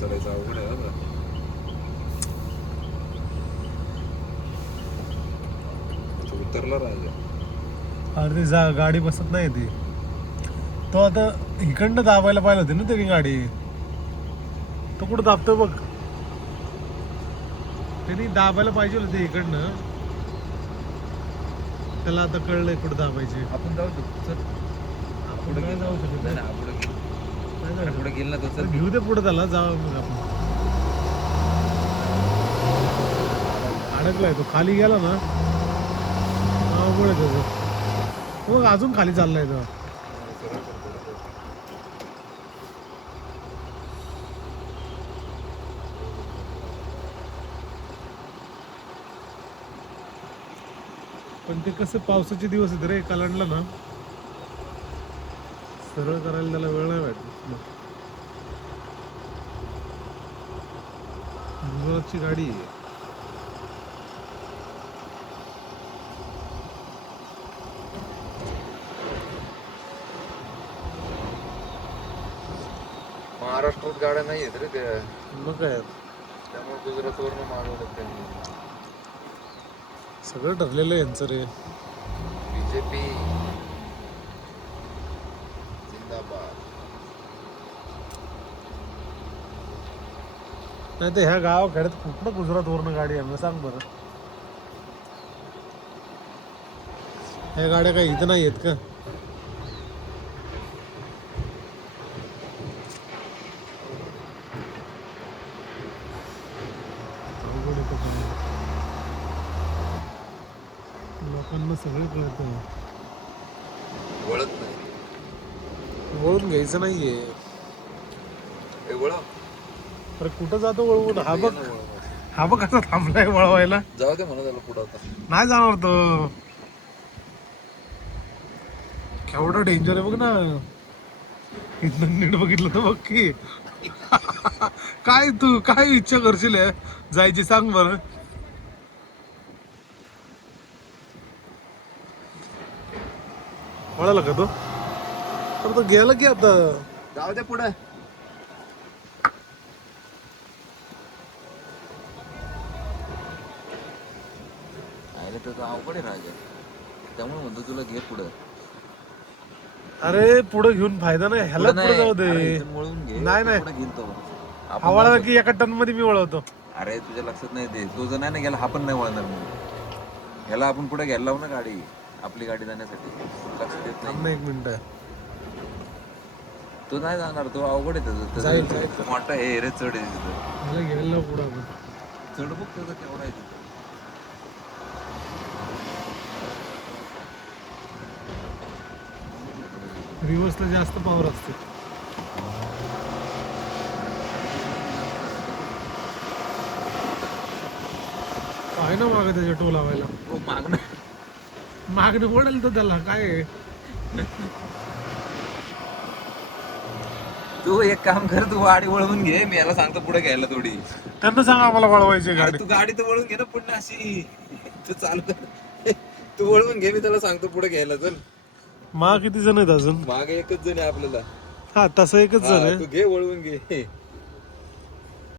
चालायचं अवघड आहे आता. उतरला राजा. अरे जा गाडी बसत नाही ती. तो आता इकडनं दाबायला पाहिजे होती ना तरी गाडी. तो कुठं दाबतो बघ. त्यांनी दाबायला पाहिजे होते इकडनं. त्याला आता कळलंय कुठं दाबायचे. आपण जाऊ शकतो चल. पुढे काय जाऊ शकत नाही नाही. ना पुढे गेल. नाही जाऊ पुढे गेल ना तो शकत. चल. घेऊ दे पुढे त्याला जाऊ मग आपण. अडकलाय तो खाली गेला ना अवघड आहे त्याचं. मग अजून खाली चाललाय तो. पण ते कसं पावसाचे दिवस आहेत रे. कलांडला ना सरळ करायला त्याला वेळ नाही भेटत. गुजरातची गाडी आहे. महाराष्ट्रात गाड्या नाही आहेत रे त्या. मग काय त्यामुळे गुजरातवरून मागवतात त्यांनी. सगळं ठरलेलं आहे यांचं रे. बीजेपी जिंदाबाद. नाही तर ह्या गावाखेड्यात कुठलं गुजरातवरनं गाडी आहे सांग बरं. ह्या गाड्या काही इथं नाही आहेत का? अवघड आहे तसं. लोकांना सगळं कळतं. वळत नाही. वळून घ्यायचं नाहीये. हे वळ. अरे कुठं जातो वळवून? हा बघ कसा थांबलाय वळवायला. जाऊ दे म्हणा त्याला पुढं आता. नाही जाणार तो. केवढं डेंजर आहे बघ ना. इथं नीट बघितलं तर बघ की. काय तू काय इच्छा करशील जायची सांग बरं. वळाला का तो? तर तो गेला की आता. जाऊ दे पुढे. त्याचं अवघड आहे राजा. त्यामुळे म्हणतो तुला घे पुढं. अरे पुढे घेऊन फायदा नाही. ह्याला पुढे जाऊ दे. वळून घे. नाही नाही पुढे घेईन तो. हवाला की एका टन मध्ये मी वळवतो. अरे तुझ्या लक्षात नाही ते. तो जर नाही ना गेला हा पण नाही वळणार मग. ह्याला आपण पुढे घ्यायला लावू ना गाडी. आपली गाडी जाण्यासाठी. लक्षात येत नाही. थांब ना एक मिनिट. तो नाही जाणार. तो अवघड आहे त्याचं. जाईल जाईल. मोठा हे रे चढ आहे तिथं. मला घ्यायला लाव पुढं आपण. चढ बघ त्याचा केवढा आहे तिथं. रिव्हर्सला जास्त पॉवर असते. आहे ना मागे त्याच्या टो लावायला. हो मागणं. मागणं ओढेल तर त्याला काय आहे? तू एक काम कर. तू गाडी वळवून घे. मी याला सांगतो पुढे घ्यायला थोडी. त्यांना सांगा आम्हाला वळवायची गाडी. तू गाडी तर वळून घे ना पुढे अशी. तू चालू कर. तू वळवून घे. मी त्याला सांगतो पुढे घ्यायला. चल. माग किती जण आहेत अजून? मागे एकच जण आहे आपल्याला. हा तसं एकच जण हा, आहे. तू घे वळवून घे.